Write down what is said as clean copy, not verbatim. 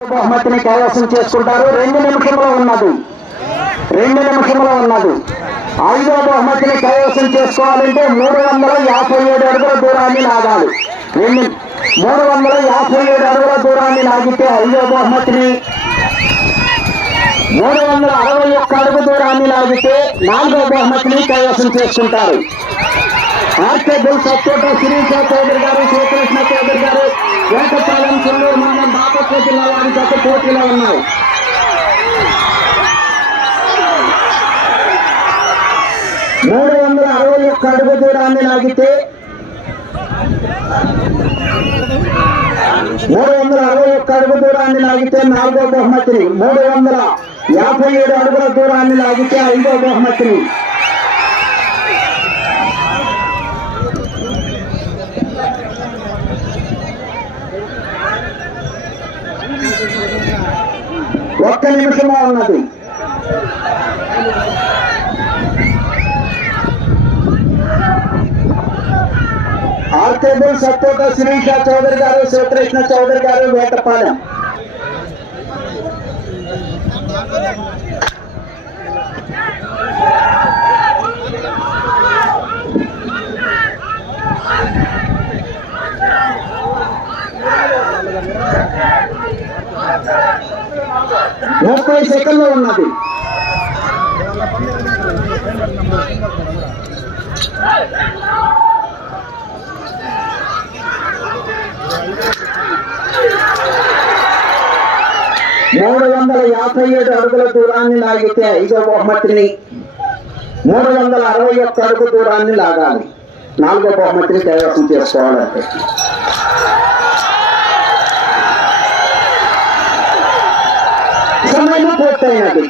బహుమతిని కైవసం చేసుకుంటారు. 2 నిమిషంలో ఉన్నది. 2 నిమిషంలో ఉన్నది. 5వ బహుమతిని కైవసం చేసుకోవాలంటే 357 అడుగుల దూరాన్ని లాగాలి. 357 అడుగుల దూరాన్ని లాగితే 5వ బహుమతిని, 361 అడుగు దూరాన్ని లాగితే 4వ బహుమతిని కైవసం చేసుకుంటారు. ఆర్కే బుల్ సత్తోట శిరీష చౌదరి గారు, శివకృష్ణ చౌదరి గారు, వేటపాలెం చెల్లూరు మండలం బాపట్ల జిల్లా వారి జత పోటీలో ఉన్నాయి. మూడు 361 అడుగు దూరాన్ని లాగితే 361 అడుగు దూరాన్ని లాగితే 4వ బహుమతిని, 357 అడుగుల దూరాన్ని లాగితే 5వ బహుమతిని. ఒక్క నిమిషంలో ఉన్నది. ఆర్కేబుల్ సత్తోట శిరీష చౌదరి గారు, శివకృష్ణ చౌదరి గారు, వేటపాలెం. ముప్పై సెకండ్లు ఉన్నది. మూడు 357 అడుగుల దూరాన్ని లాగితే 5వ బహుమతిని, 361 అడుగు దూరాన్ని లాగాలి. 4వ బహుమతిని కైవసం చేసుకోవాలంటే సమయం పూర్తయినది.